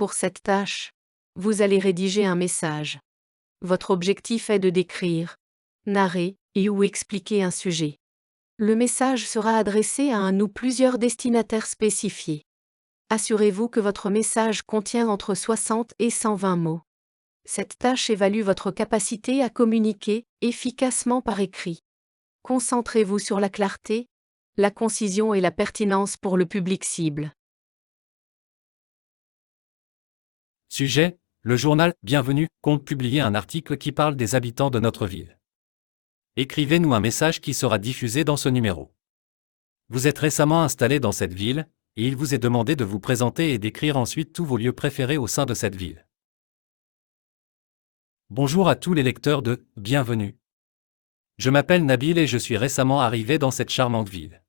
Pour cette tâche, vous allez rédiger un message. Votre objectif est de décrire, narrer ou expliquer un sujet. Le message sera adressé à un ou plusieurs destinataires spécifiés. Assurez-vous que votre message contient entre 60 et 120 mots. Cette tâche évalue votre capacité à communiquer efficacement par écrit. Concentrez-vous sur la clarté, la concision et la pertinence pour le public cible. Sujet, le journal Bienvenue compte publier un article qui parle des habitants de notre ville. Écrivez-nous un message qui sera diffusé dans ce numéro. Vous êtes récemment installé dans cette ville, et il vous est demandé de vous présenter et d'écrire ensuite tous vos lieux préférés au sein de cette ville. Bonjour à tous les lecteurs de Bienvenue. Je m'appelle Nabil et je suis récemment arrivé dans cette charmante ville.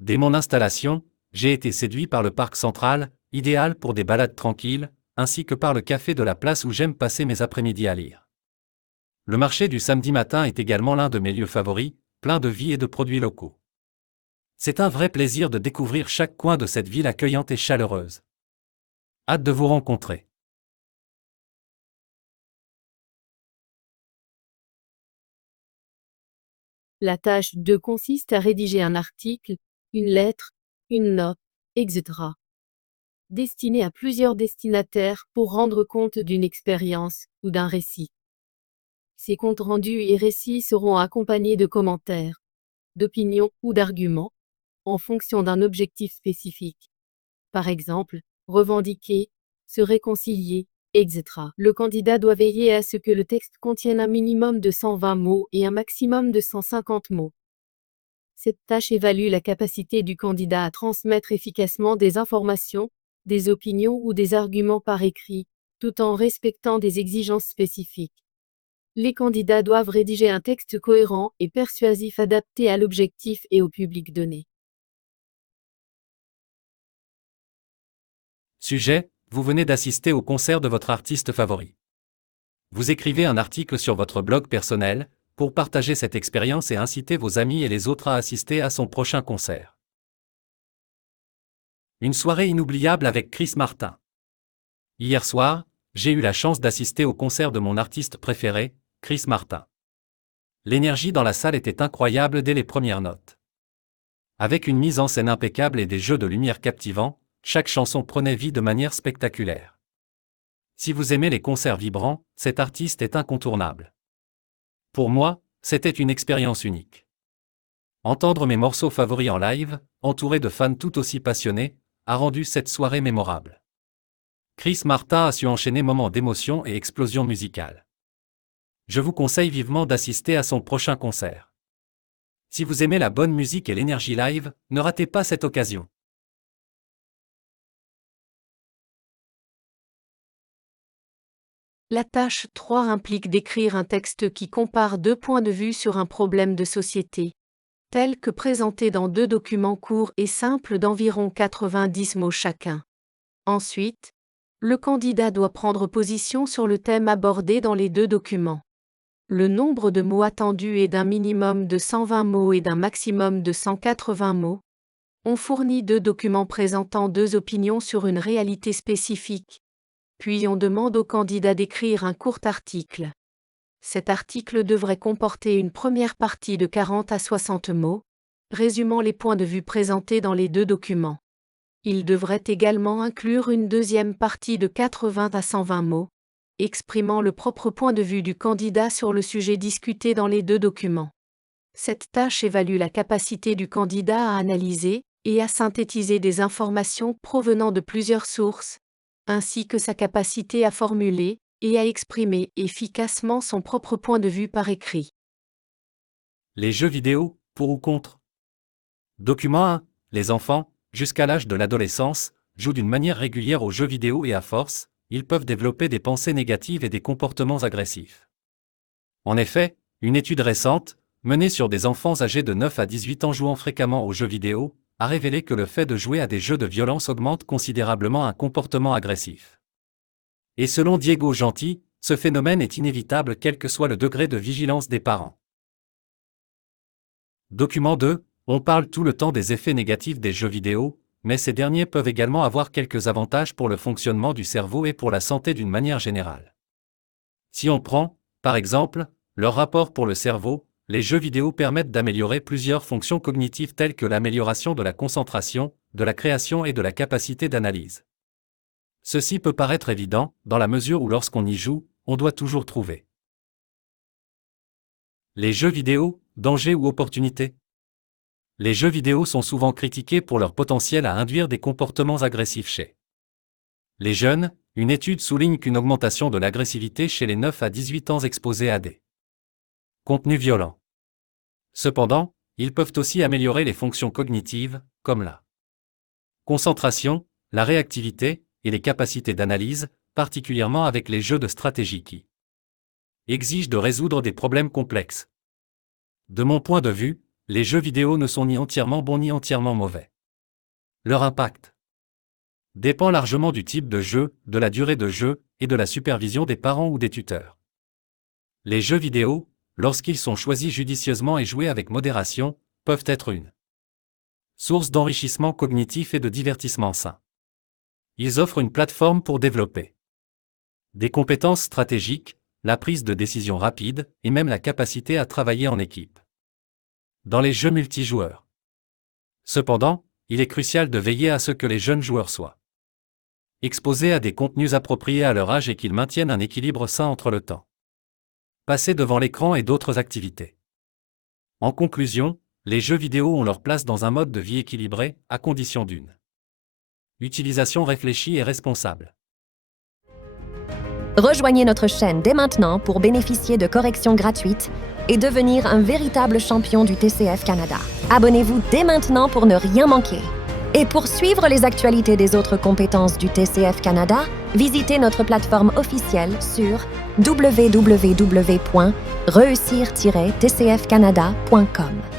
Dès mon installation, j'ai été séduit par le parc central, idéal pour des balades tranquilles, ainsi que par le café de la place où j'aime passer mes après-midi à lire. Le marché du samedi matin est également l'un de mes lieux favoris, plein de vie et de produits locaux. C'est un vrai plaisir de découvrir chaque coin de cette ville accueillante et chaleureuse. Hâte de vous rencontrer. La tâche 2 consiste à rédiger un article, une lettre, une note, etc. destiné à plusieurs destinataires pour rendre compte d'une expérience ou d'un récit. Ces comptes rendus et récits seront accompagnés de commentaires, d'opinions ou d'arguments, en fonction d'un objectif spécifique. Par exemple, revendiquer, se réconcilier, etc. Le candidat doit veiller à ce que le texte contienne un minimum de 120 mots et un maximum de 150 mots. Cette tâche évalue la capacité du candidat à transmettre efficacement des informations, des opinions ou des arguments par écrit, tout en respectant des exigences spécifiques. Les candidats doivent rédiger un texte cohérent et persuasif adapté à l'objectif et au public donné. Sujet, vous venez d'assister au concert de votre artiste favori. Vous écrivez un article sur votre blog personnel, pour partager cette expérience et inciter vos amis et les autres à assister à son prochain concert. Une soirée inoubliable avec Chris Martin. Hier soir, j'ai eu la chance d'assister au concert de mon artiste préféré, Chris Martin. L'énergie dans la salle était incroyable dès les premières notes. Avec une mise en scène impeccable et des jeux de lumière captivants, chaque chanson prenait vie de manière spectaculaire. Si vous aimez les concerts vibrants, cet artiste est incontournable. Pour moi, c'était une expérience unique. Entendre mes morceaux favoris en live, entouré de fans tout aussi passionnés, a rendu cette soirée mémorable. Chris Martin a su enchaîner moments d'émotion et explosions musicales. Je vous conseille vivement d'assister à son prochain concert. Si vous aimez la bonne musique et l'énergie live, ne ratez pas cette occasion. La tâche 3 implique d'écrire un texte qui compare deux points de vue sur un problème de société, tel que présenté dans deux documents courts et simples d'environ 90 mots chacun. Ensuite, le candidat doit prendre position sur le thème abordé dans les deux documents. Le nombre de mots attendus est d'un minimum de 120 mots et d'un maximum de 180 mots. On fournit deux documents présentant deux opinions sur une réalité spécifique. Puis on demande au candidat d'écrire un court article. Cet article devrait comporter une première partie de 40 à 60 mots, résumant les points de vue présentés dans les deux documents. Il devrait également inclure une deuxième partie de 80 à 120 mots, exprimant le propre point de vue du candidat sur le sujet discuté dans les deux documents. Cette tâche évalue la capacité du candidat à analyser et à synthétiser des informations provenant de plusieurs sources, ainsi que sa capacité à formuler et à exprimer efficacement son propre point de vue par écrit. Les jeux vidéo, pour ou contre? Document 1. Les enfants, jusqu'à l'âge de l'adolescence, jouent d'une manière régulière aux jeux vidéo et à force, ils peuvent développer des pensées négatives et des comportements agressifs. En effet, une étude récente, menée sur des enfants âgés de 9 à 18 ans jouant fréquemment aux jeux vidéo, a révélé que le fait de jouer à des jeux de violence augmente considérablement un comportement agressif. Et selon Diego Gentil, ce phénomène est inévitable quel que soit le degré de vigilance des parents. Document 2. On parle tout le temps des effets négatifs des jeux vidéo, mais ces derniers peuvent également avoir quelques avantages pour le fonctionnement du cerveau et pour la santé d'une manière générale. Si on prend, par exemple, leur rapport pour le cerveau, les jeux vidéo permettent d'améliorer plusieurs fonctions cognitives telles que l'amélioration de la concentration, de la création et de la capacité d'analyse. Ceci peut paraître évident, dans la mesure où lorsqu'on y joue, on doit toujours trouver. Les jeux vidéo, danger ou opportunité? Les jeux vidéo sont souvent critiqués pour leur potentiel à induire des comportements agressifs chez les jeunes. Une étude souligne qu'une augmentation de l'agressivité chez les 9 à 18 ans exposés à des contenus violents. Cependant, ils peuvent aussi améliorer les fonctions cognitives, comme la concentration, la réactivité et les capacités d'analyse, particulièrement avec les jeux de stratégie qui exigent de résoudre des problèmes complexes. De mon point de vue, les jeux vidéo ne sont ni entièrement bons ni entièrement mauvais. Leur impact dépend largement du type de jeu, de la durée de jeu et de la supervision des parents ou des tuteurs. Les jeux vidéo, lorsqu'ils sont choisis judicieusement et joués avec modération, peuvent être une source d'enrichissement cognitif et de divertissement sain. Ils offrent une plateforme pour développer des compétences stratégiques, la prise de décision rapide et même la capacité à travailler en équipe. Dans les jeux multijoueurs. Cependant, il est crucial de veiller à ce que les jeunes joueurs soient exposés à des contenus appropriés à leur âge et qu'ils maintiennent un équilibre sain entre le temps passé devant l'écran et d'autres activités. En conclusion, les jeux vidéo ont leur place dans un mode de vie équilibré, à condition d'une utilisation réfléchie et responsable. Rejoignez notre chaîne dès maintenant pour bénéficier de corrections gratuites et devenir un véritable champion du TCF Canada. Abonnez-vous dès maintenant pour ne rien manquer. Et pour suivre les actualités des autres compétences du TCF Canada, visitez notre plateforme officielle sur www.reussir-tcfcanada.com.